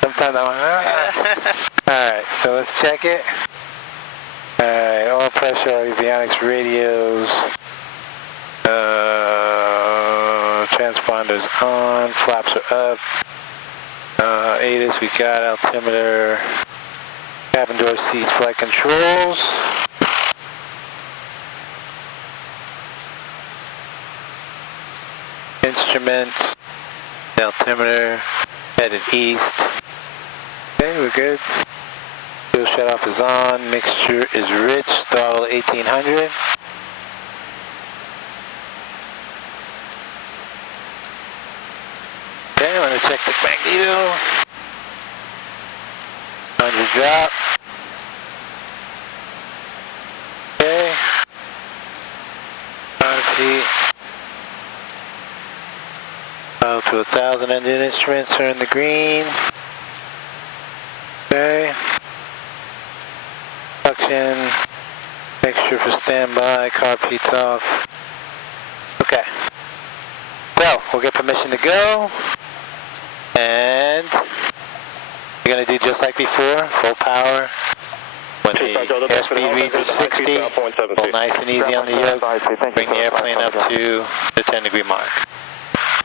Sometimes I want, Alright, so let's check it. Alright, oil pressure, avionics, radios. Transponders on, flaps are up. ATIS, we got altimeter. Cabin door seats, flight controls. Instruments, altimeter, headed east. Okay, we're good. Fuel shutoff is on, mixture is rich, throttle 1800. Okay, I'm going to check the magneto. 100 drop. Okay. 5 feet. Out to 1,000 engine instruments are in the green. Okay. Suction. Mixture for standby. Carb heats off. Okay. So, we'll get permission to go. And we're going to do just like before, full power. When the airspeed reaches 60, hold nice and easy on the yoke, bring the airplane up to the 10-degree mark.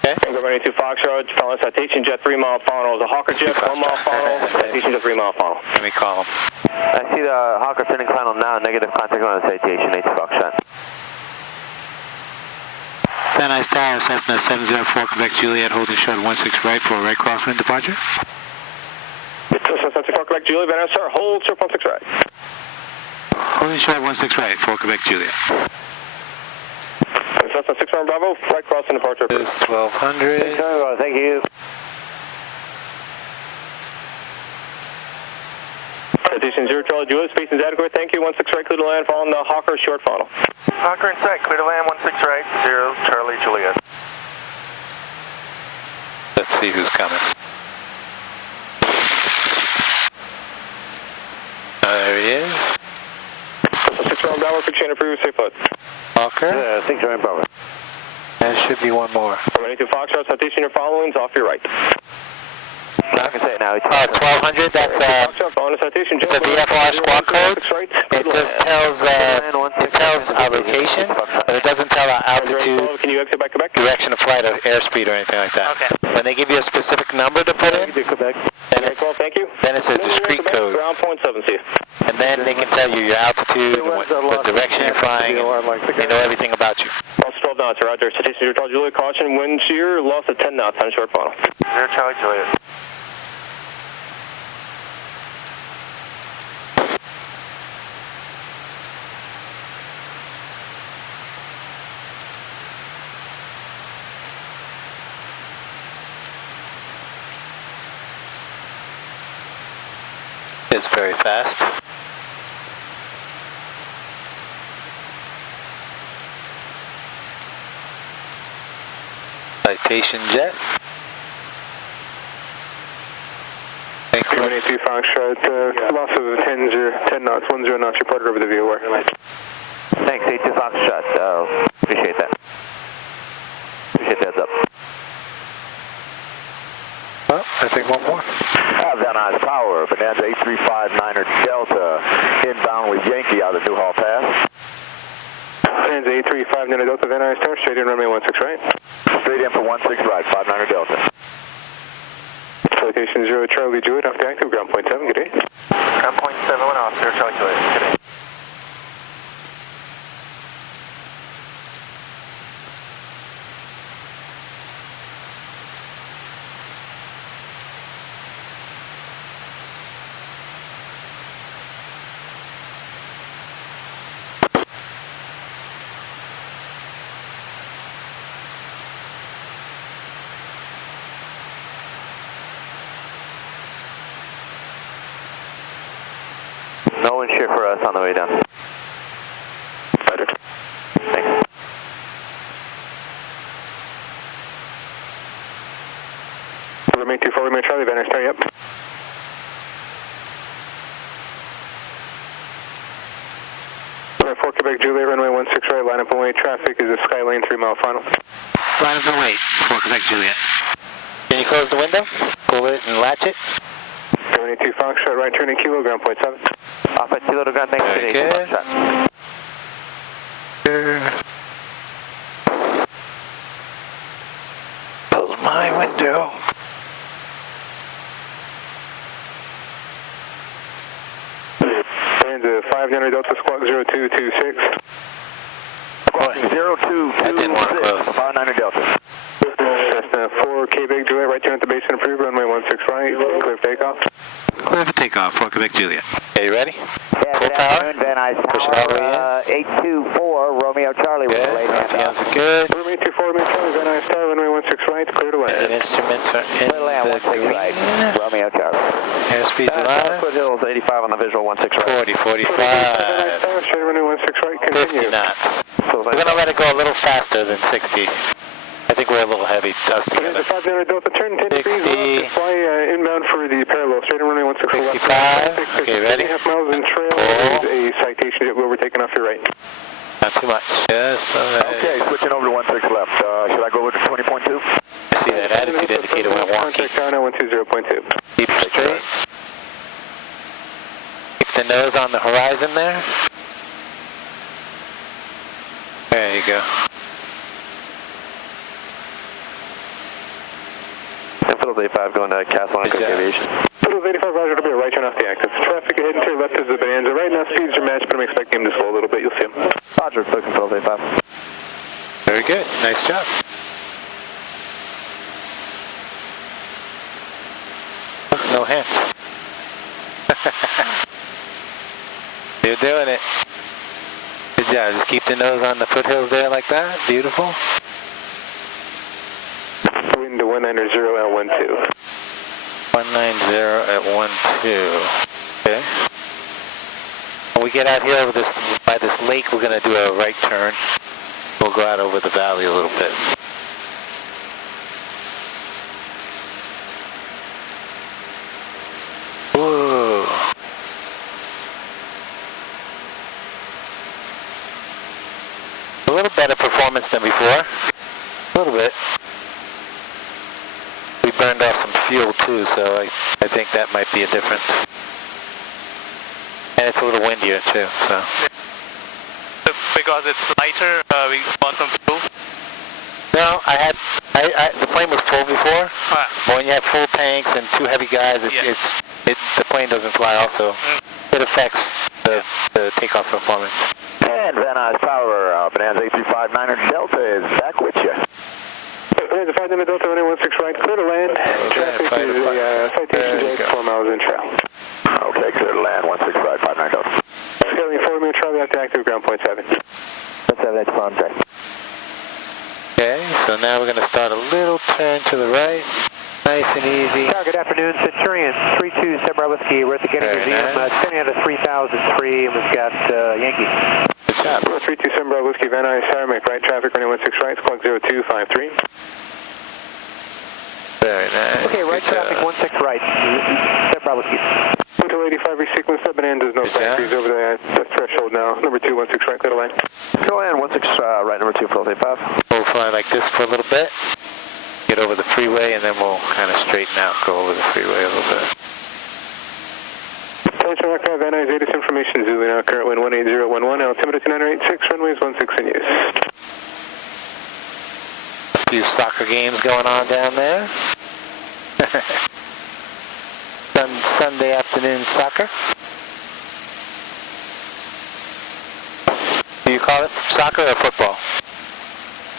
Okay? Go 92 Foxtrot, following citation, jet 3 mile funnel. The Hawker jet, 1 mile funnel, citation jet 3 mile funnel. Let me call him. I see the Hawker sending final now, negative contact on the citation, 82 Foxtrot. San Nice Tower, Cessna 704, Quebec Juliet, holding short 16 right for a right crosswind departure. Cessna 704, Quebec Juliet, Van Sir, hold short 16 right. Holding short 16 right for Quebec Juliet. Cessna 61 Bravo, right crossing departure. This 1200. Thank you. Citation 0 Charlie Juliet, space is adequate, thank you, 16 right, clear to land, following the Hawker short funnel. Hawker in sight, clear to land, 16 right, 0 Charlie Juliet. Let's see who's coming. There he is. 61 Bravo, quick chain approved, safe flight. Hawker. Yeah, 16 Bravo. There should be one more. 92 Foxtrot, citation your followings, off your right. I can say it now. 1200, that's Foxtrot, following the citation, it's a VFR squawk code. It just tells our location, but it doesn't tell our altitude, Can you exit by Quebec? direction of flight, or airspeed, or anything like that. Okay. When they give you a specific number to put in, Quebec. then it's, Thank you. then it's a discrete code. Ground point 7, see you. And then they can tell you your altitude, and what direction you're flying, and they know everything about you. Lost 12 knots, roger. Citation 0 Charlie Juliet, caution, wind shear, loss of 10 knots on short funnel. 0 Charlie Juliet. It's very fast. Citation jet. Thank you. 182 Foxtrot, loss of 10 knots, 10 knots, reported over the VOR. Thanks, 82 Foxtrot. Appreciate that. Appreciate the heads up. Well, I think one more. Van Nuys Tower, Bonanza 8359er Delta, inbound with Yankee out of Newhall Pass. Bonanza 8359er Delta, Van Nuys Tower, straight in runway 16 right. Straight in for 16 right, 59er Delta. Citation 0 Charlie Juliet, off the active, ground point 7, good day. Ground point 7, off, 0 Charlie Juliet, good day. No wind shear for us on the way down. Better. Thanks. Remain 24, remain Charlie, Van Nuys Tower, yep. Runway 4 Quebec Juliet, runway 16 right, line up and wait, traffic is a Skylane 3 mile final. Line up and wait for Quebec Juliet. Can you close the window? pull it and latch it. 72 Foxtrot, right turning kilo, ground point 7. Off at kilo to ground, thanks. Very good. Close my window. And 500 Delta Squawk 0226. Squawk 0226. That didn't want to close. 500 Delta. Cessna 4 Quebec Juliet, right turn at the base and approved, runway 16 right, clear for takeoff. Clear for takeoff, 4 Quebec Juliet. Okay, you ready? Yeah, Full good power. afternoon, Van Nuys Push it all the way in. 824 Romeo Charlie with Good. a late handoff. Sounds good. Romeo 24, Romeo Charlie, Van Nuys Tower, runway 16 right, clear to land. Engine instruments are in Clear land, the 16 green. right, Romeo Charlie. Airspeed's alive. Foothills 85 on the visual, 16 right. 40, 45, Straight runway 16 right, 50 continue. knots. We're going to let it go a little faster than 60. I think we're a little heavy, us together. 500 Delta, turn 10 degrees 60. left, fly inbound for the parallel, straight runway 16 left. 65. Okay, ready? 2.5 miles in trail, Pull. there's a citation jet, we're taking off your right. Not too much. Just a little. Okay, switching over to 16 left. Should I go over to 20.2? I see that attitude indicator went wonky. Contact tower 120.2. Keep it straight. Keep the nose on the horizon there. There you go. Foothills 85 going to Castle on Good Cook job. Aviation. Foothills 85, roger, to be a right turn off the active. Traffic ahead and to your left is the Bonanza. Right now speeds are matched, but I'm expecting him to slow a little bit, you'll see him. Roger, Foothills 85. Very good. Nice job. No hands. You're doing it. Good job. Just keep the nose on the foothills there like that. Beautiful. Wind to 190 L12. 190 at 12. Okay. When we get out here over this by this lake, we're going to do a right turn. We'll go out over the valley a little bit. Whoa. A little better performance than before. A little bit. We burned off some fuel too, so I think that might be a difference. And it's a little windier too, so. Because it's lighter, we want some fuel. No, the plane was full before, Ah. but when you have full tanks and two heavy guys, Yeah. the plane doesn't fly also. It affects the takeoff performance. And Van Nuys Tower, Bonanza 835-900 Delta is back with you. Bonanza 500 Delta, runway 16 right, clear to land. Traffic fighter is a citation There you jet, go. 4 miles in trail. Okay, clear to land, 165, 59 Delta. Scaling 4 Romeo Charlie out to active, ground point 7. That's 7, that's contact. Okay, so now we're going to start a little turn to the right. Nice and easy. Good afternoon, Centurion 32 Sierra Whiskey. We're at the Kennedy Very Museum, nice. standing at a 3003, and we've got Yankee. Good job. 32 Sembra Whiskey, Van Nuys Tower, make right traffic, runway 16 right, squawk 0253. Very nice. Okay, right Good traffic, job. 16 right, Sierra Whiskey. Hotel 85, resequence that Bonanza's no Good job. factories over the threshold now. Number 2, 16 right, clear to land. Go land, 16 right, number 2, Foothills 85. We'll fly like this for a little bit. Get over the freeway, and then we'll kind of straighten out, go over the freeway a little bit. Attention aircraft, Van Nuys, latest information, Zulu now, current wind 18011, altimeter 2986, runways 16 in use. A few soccer games going on down there. Sunday afternoon soccer. Do you call it soccer or football?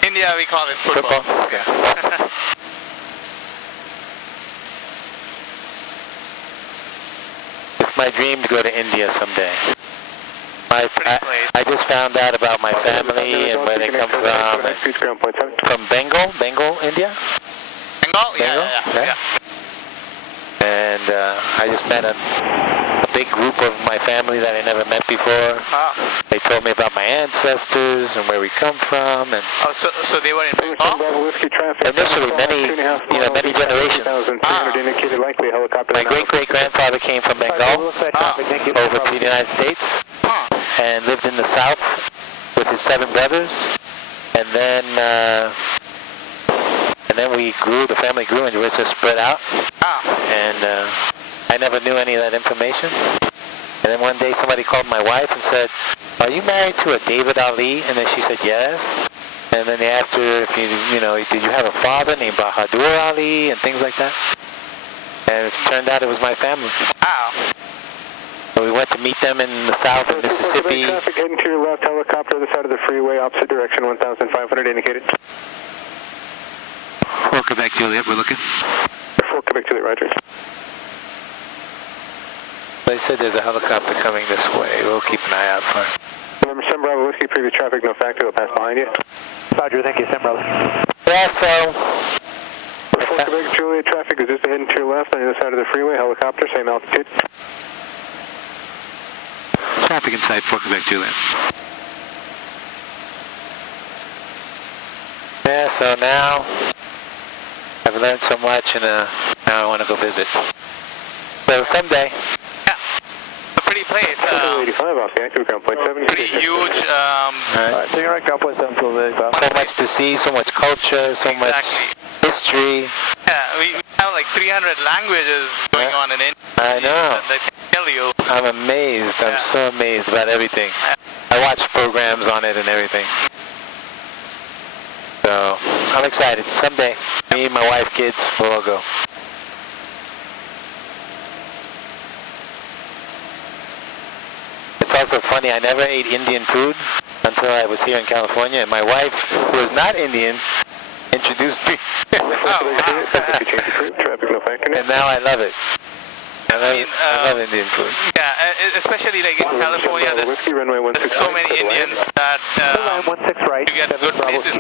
India, we call it football. Okay. It's my dream to go to India someday. I just found out about my family and where they come from. And Ground point 7. from Bengal, India. Bengal? Bengal? Yeah. And I just met a big group of my family that I never met before. Ah. They told me about my ancestors and where we come from, and Oh, so they were in Bengal? Bravo Whiskey traffic. Initially, many generations. 2,200 indicated likely helicopter. My great-great-grandfather came from Bengal over to the United States Huh. and lived in the South with his 7 brothers, and then And then we grew, the family grew, and we just spread out. Ah. And I never knew any of that information. And then one day somebody called my wife and said, "Are you married to a David Ali?" And then she said, "Yes." And then they asked her if you know, did you have a father named Bahadur Ali and things like that. And it turned out it was my family. Wow. So we went to meet them in the south of Mississippi. Traffic heading to your left, helicopter the side of the freeway, opposite direction, 1,500 indicated. 4 Quebec Juliet, we're looking. 4 Quebec Juliet, roger. They said there's a helicopter coming this way. We'll keep an eye out for it. November 7 Bravo Whiskey, previous traffic, no factor, will pass behind you. Roger, thank you, Sam Bravo. Yeah, so 4 Quebec Juliet, traffic is just heading to your left on the other side of the freeway, helicopter, same altitude. traffic inside 4 Quebec Juliet. Yeah, so now I've learned so much, and now I want to go visit. So someday. Yeah, a pretty place. 85 off the active ground point 7. Pretty huge. Right. So you're at ground point 7 till So much to see, so much culture, so much history. Yeah, we have like 300 languages going on in India. I know. That can tell you. I'm amazed. I'm so amazed about everything. I watch programs on it and everything. So I'm excited. Someday, me, my wife, kids, we'll all go. It's also funny, I never ate Indian food until I was here in California, and my wife, who is not Indian, introduced me. And now I love it. I love Indian food. Yeah, especially like in California, there's so many Indians that you get good places.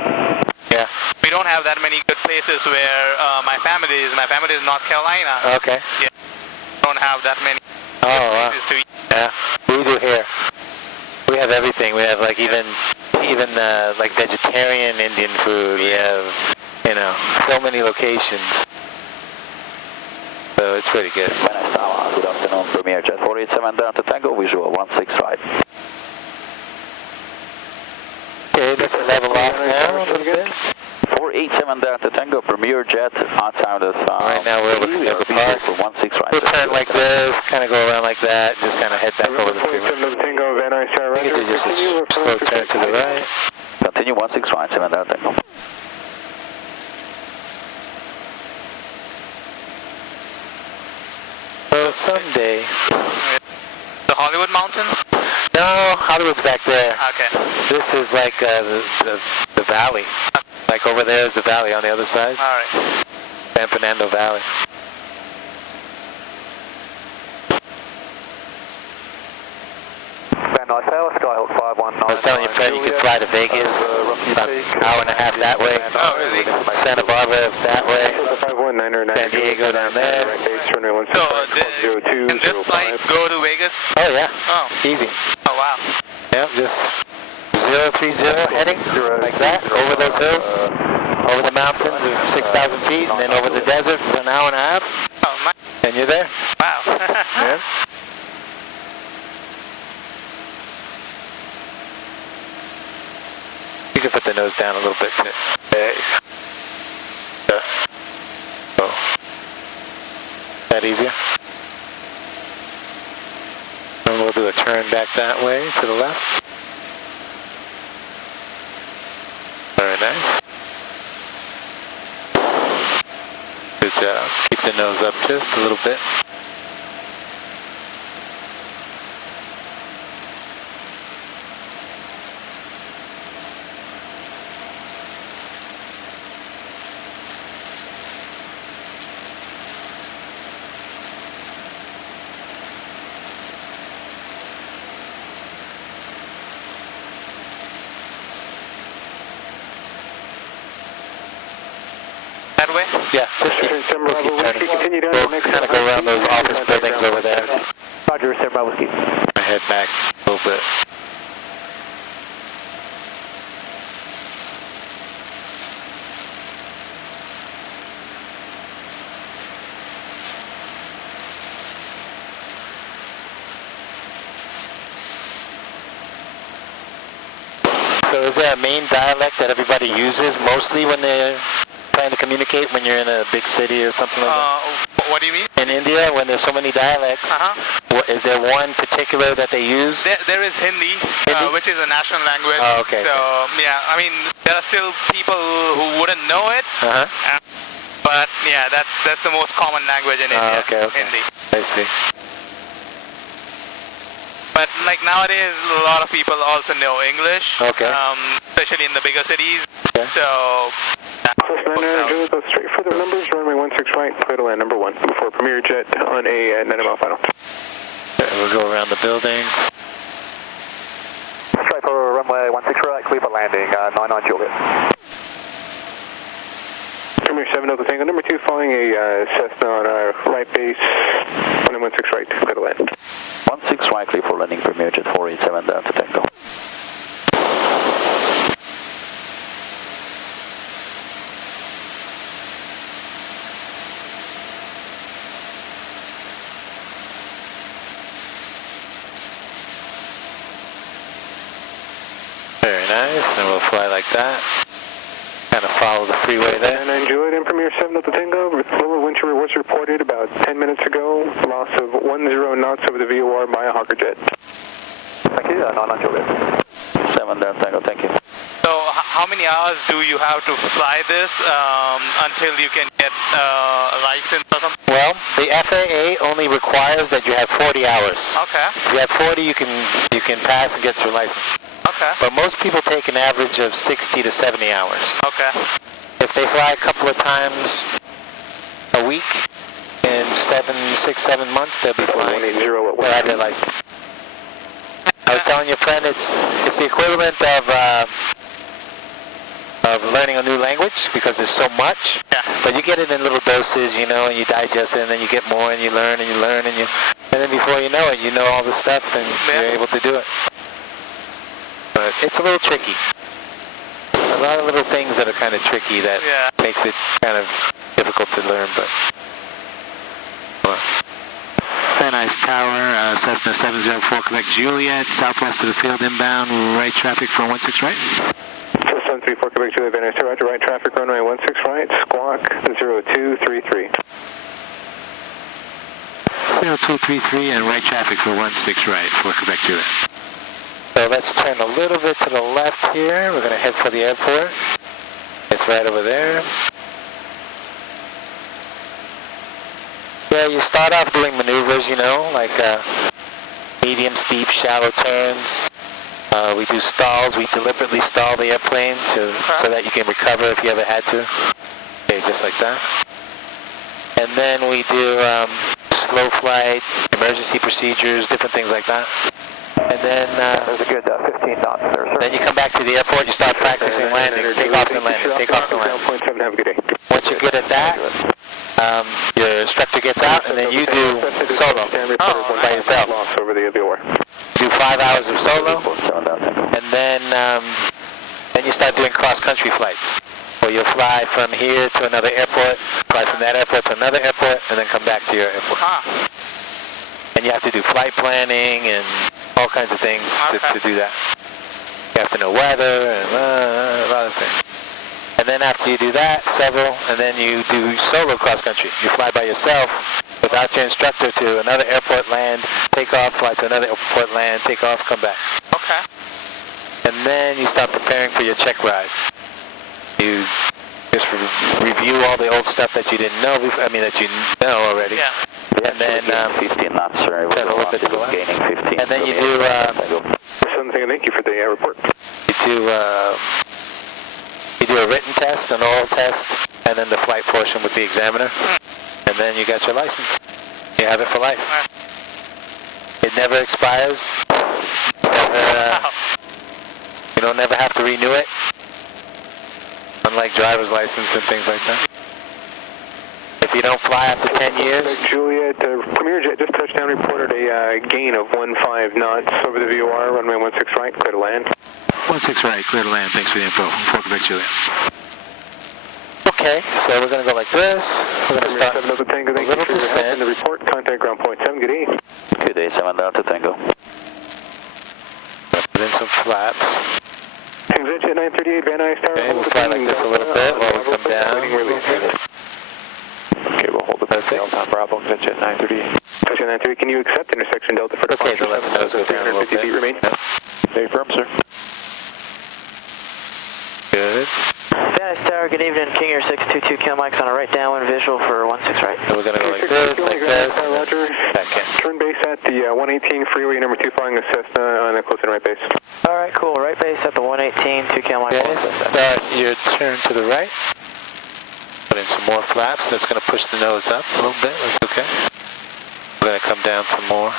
Yeah. We don't have that many good places where my family is. My family is in North Carolina. Okay. Yeah. Don't have that many places to eat. Yeah, we do here. We have everything. We have like even like vegetarian Indian food. We have, you know, so many locations. So it's pretty good. Good afternoon, Premier Jet 487 down to Tango, visual 16 right. Okay, let's level off now a little bit. 487 down to Tango, Premier Jet outside of right now we're looking at the park. For 16 right. We'll turn like this, kind of go around like that, and just kind of head back over the freeway. I think it's just a slow turn to the right. Continue 16 right, 7 down Tango. So someday. The Hollywood Mountains? No, Hollywood's back there. Okay. This is like the valley. Like over there is the valley on the other side. All right. San Fernando Valley. I was telling your friend you could fly to Vegas, about an hour and a half that way. Oh, really? Santa Barbara that way. San Diego down there. So, can this flight go to Vegas? Oh yeah. Oh. Easy. Oh, wow. Yep, just 030 heading like that over those hills, over the mountains of 6,000 feet, and then over the desert for an hour and a half. Oh, my. And you're there. Wow. Yeah. You can put the nose down a little bit too. There you go. So, that easier? And we'll do a turn back that way to the left. Very nice. Good job. Keep the nose up just a little bit. That way? Yeah, just keep turning. We'll kind of go around those office buildings over there. Roger, Sam Bravo Whiskey. I head back a little bit. So is there a main dialect that everybody uses mostly when they're trying to communicate when you're in a big city or something like that? What do you mean? In India, when there's so many dialects, is there one particular that they use? There is Hindi, which is a national language. Oh, okay. So, yeah, I mean, there are still people who wouldn't know it. But, yeah, that's the most common language in India. Okay. Hindi. I see. But, like, nowadays, a lot of people also know English. Okay. Especially in the bigger cities. Okay. So, Julie, go straight for the numbers, runway 16 right, clear to land number 1 before Premier Jet on a 90-mile final. Okay, we'll go around the buildings. Straight for runway 16 right, clear for landing, 99 Juliet. Premier 7 Delta Tango, number 2, following a Cessna on our right base, runway 16 right, clear to land. 16 right, clear for landing, Premier Jet 487 Delta Tango. Very nice, and we'll fly like that. Kind of follow the freeway there. And Juliet and Premier 7 Delta Tango, lower wind shear was reported about 10 minutes ago. Loss of 10 knots over the VOR by a Hawker jet. Thank you, 99 Juliet. 7 Delta Tango, thank you. so how many hours do you have to fly this until you can get a license or something? Well, the FAA only requires that you have 40 hours. Okay. If you have 40, you can pass and get your license. Okay. But most people take an average of 60 to 70 hours. Okay. If they fly a couple of times a week, in 6, 7 months, they'll be flying. They'll have their license. I was telling your friend it's the equivalent of learning a new language because there's so much. Yeah. But you get it in little doses, you know, and you digest it, and then you get more, and you learn, and you learn, and then before you know it, you know all the stuff, and you're able to do it. But it's a little tricky. A lot of little things that are kind of tricky that makes it kind of difficult to learn, but. Very nice tower, Cessna 704 Quebec Juliet, southwest of the field inbound, right traffic for 16 right. Cessna 734 Quebec Juliet, very nice tower, right traffic, runway 16 right, squawk 0233. 0233 and right traffic for 16 right for Quebec Juliet. So let's turn a little bit to the left here. We're going to head for the airport. It's right over there. Yeah, you start off doing maneuvers, you know, like medium, steep, shallow turns. We do stalls. We deliberately stall the airplane so that you can recover if you ever had to. Okay, just like that. And then we do slow flight, emergency procedures, different things like that. And then there's a good 15 knots there, sir. Then you come back to the airport, you start practicing landings, takeoffs and landings, takeoffs and landings. Have a good day. Once you get at that, your instructor gets out, and then you do solo by yourself. Over the VOR. Do 5 hours of solo, and then you start doing cross-country flights. Or you'll fly from here to another airport, fly from that airport to another airport, and then come back to your airport. And you have to do flight planning and all kinds of things to do that. You have to know weather and a lot of things. And then after you do that, several, and then you do solo cross-country. You fly by yourself without your instructor to another airport, land, take off, fly to another airport, land, take off, come back. Okay. And then you start preparing for your check ride. You just review all the old stuff that you didn't know, that you know already. Yeah. And then 15 knots, sir. turn a little bit to the left. Gaining 15. And then you do Thank you for the report. you do a written test, an oral test, and then the flight portion with the examiner. And then you got your license. You have it for life. It never expires. You don't never have to renew it. Unlike driver's license and things like that. If you don't fly after 10 years. Juliet, Premier Jet just touched down, reported a gain of 15 knots over the VOR, runway 16 right, clear to land. 16 right, clear to land. Thanks for the info. 4 Quebec Juliet. Okay, so we're going to go like this. We're going to start a little descent. The report, contact ground point 7, good day. Good day, 7 Delta Tango. Put in some flaps. Convention 938, Van Nuys Tower. Okay, we'll fly like this a little bit while we come down. Bravo, catch at 938. Catch at 938, can you accept intersection Delta for Okay, so let the nose go down a little 350 feet bit. remain? Very firm, sir. Good. Van Nuys Tower, good evening. King Air 622 kill mics on a right downwind visual for 16 right. So we're going to go like this, Roger. back in. Turn base at the 118 freeway, number 2 flying a Cessna on a close and right base. All right, cool. Right base at the 118, 2 kill mics. Okay, start your turn to the right. Put in some more flaps. That's going to push the nose up a little bit. That's okay. We're going to come down some more.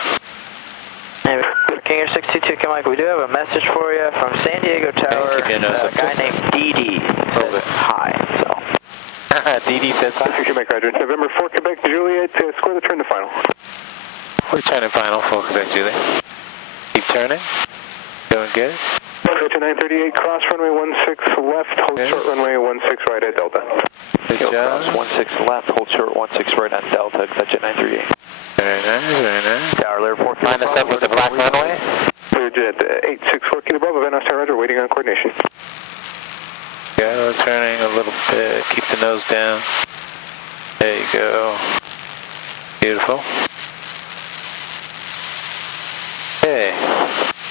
Hey, King Air 622 kill mic, we do have a message for you from San Diego Tower. Keep your nose A up guy just named Dee says hi, so. Dee Dee says hi. Quebec, Roger. November 4, Quebec, Juliet, score the turn to final. We're turning final for Quebec, Julie. Keep turning. Doing good. Go to 938, cross runway 16 left, hold short runway 16 right at Delta. Good job. Cross 16 left, hold short 16 right on Delta, catch at 938. Very nice, very nice. Tower there, 4 Line us up with the black runway. Jet 864 Kilo Bravo, Van Nuys Tower, Roger, waiting on coordination. Go, turning a little bit. Keep the nose down. There you go. Beautiful. Okay.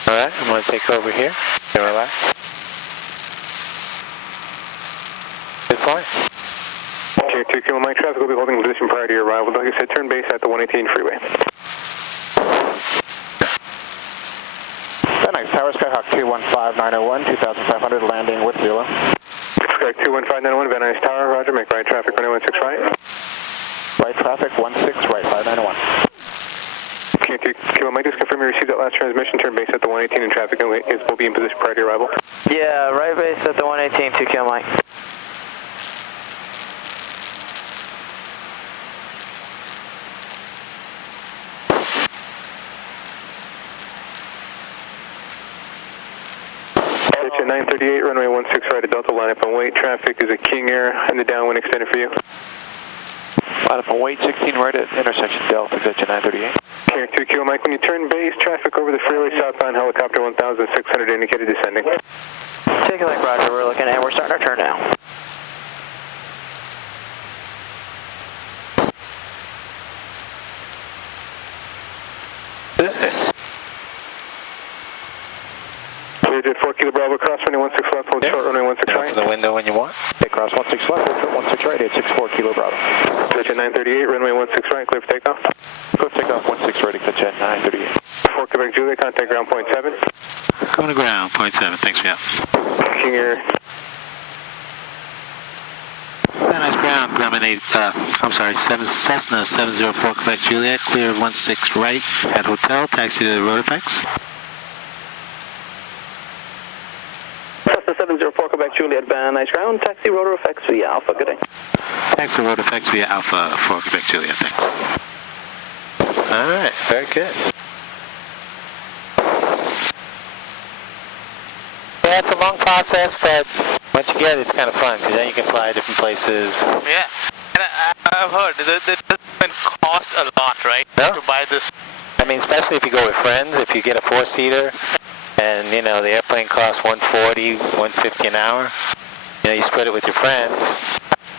Alright, I'm going to take over here. Can relax. Good flying. Tier 2 Kilo Mike, traffic will be holding position prior to your arrival. Like I said, turn base at the 118 freeway. Van Nuys Tower, Skyhawk 215901, 2500, landing with 0. Skyhawk 21591, Van Nuys Tower, Roger, make right traffic, runway 16 right. Right traffic, 16 right, 591. Tier 2 Kilo Mike, just confirm you received that last transmission, turn base at the 118 and traffic will be in position prior to your arrival. Yeah, right base at the 118, 2 kill mic. Pitch at 938, runway 16 right at Delta, line up and wait. Traffic is a King Air and the downwind extended for you. Line up and wait, 16 right at intersection Delta, catch at 938. Tier 2 Kilo Mike, when you turn base, traffic over the freeway southbound helicopter 1600 indicated descending. Take it like Roger, we're looking at, we're starting our turn now. Jet 4 Kilo Bravo, cross runway 16 left, hold short runway 16 right. Open the window when you want. Okay, cross 16 left, hold short 16 right, 864 Kilo Bravo. Pitch at 938, runway 16 right, clear for takeoff. Go take off 16 ready, catch at 938. 4 Quebec Juliet, contact ground point 7. Going to ground, 0.7. Thanks for your help. King Air. Nice ground, Grumman 8, I'm sorry, Cessna 704 Quebec Juliet, clear of 16 right at hotel, taxi to the ROTOR F. Cessna 704 Quebec Juliet, Van Nuys ground, taxi ROTOR F via Alpha, good day. Taxi ROTOR F via Alpha for Quebec Juliet, thanks. Alright, very good. Yeah, it's a long process, but once you get it, it's kind of fun, because then you can fly different places. Yeah, and I've heard that it doesn't cost a lot, right? No. To buy this. I mean, especially if you go with friends, if you get a four-seater, and, you know, the airplane costs $140, $150 an hour, you know, you split it with your friends,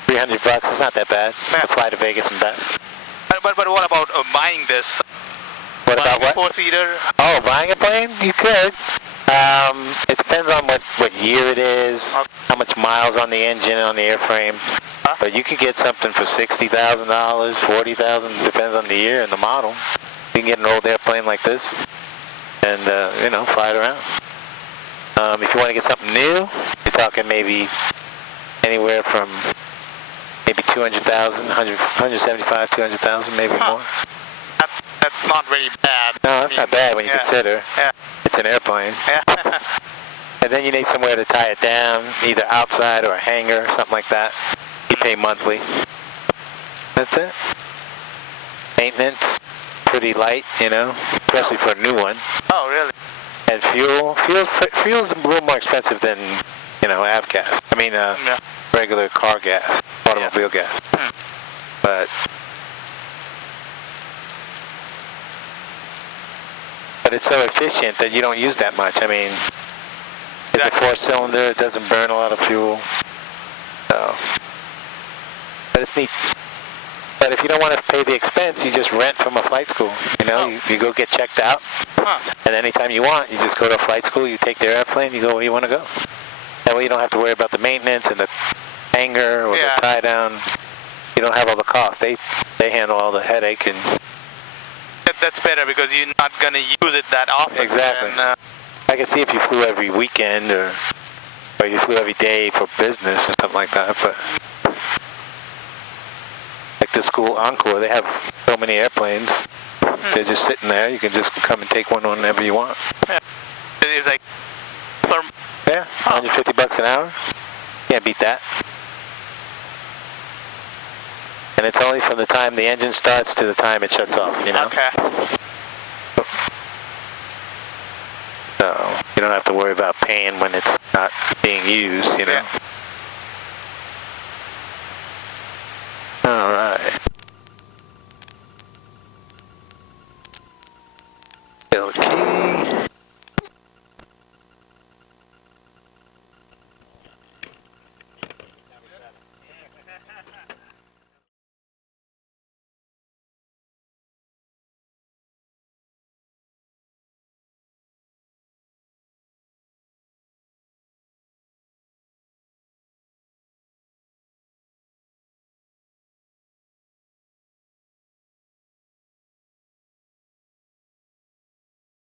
$300, it's not that bad, to fly to Vegas and back. But what about buying this? What about what? Four-seater? Oh, buying a plane? You could. It depends on what year it is, how much miles on the engine, on the airframe. But you could get something for $60,000, $40,000, depends on the year and the model. You can get an old airplane like this and, you know, fly it around. If you want to get something new, you're talking maybe anywhere from maybe 200,000, 175, 200,000, maybe more. That's not very bad. No, that's not bad when you consider it's an airplane. Yeah. And then you need somewhere to tie it down, either outside or a hangar, something like that. You pay monthly. That's it. Maintenance, pretty light, you know, especially for a new one. Oh, really? And fuel's a little more expensive than, you know, avgas. I mean, regular car gas, automobile gas. But it's so efficient that you don't use that much. I mean, it's a four-cylinder, it doesn't burn a lot of fuel. So, but it's neat. But if you don't want to pay the expense, you just rent from a flight school. You know, you go get checked out, and anytime you want, you just go to a flight school, you take their airplane, you go where you want to go. That way you don't have to worry about the maintenance and the hangar or the tie down. You don't have all the costs. They handle all the headache and. That's better because you're not gonna use it that often. Exactly. And, I could see if you flew every weekend or you flew every day for business or something like that, but like the school Encore, they have so many airplanes. They're just sitting there. You can just come and take one whenever you want. Yeah. It's like, yeah, $150 an hour. Can't beat that. And it's only from the time the engine starts to the time it shuts off, you know? Okay. So you don't have to worry about paying when it's not being used, you know? Yeah. All right. Key.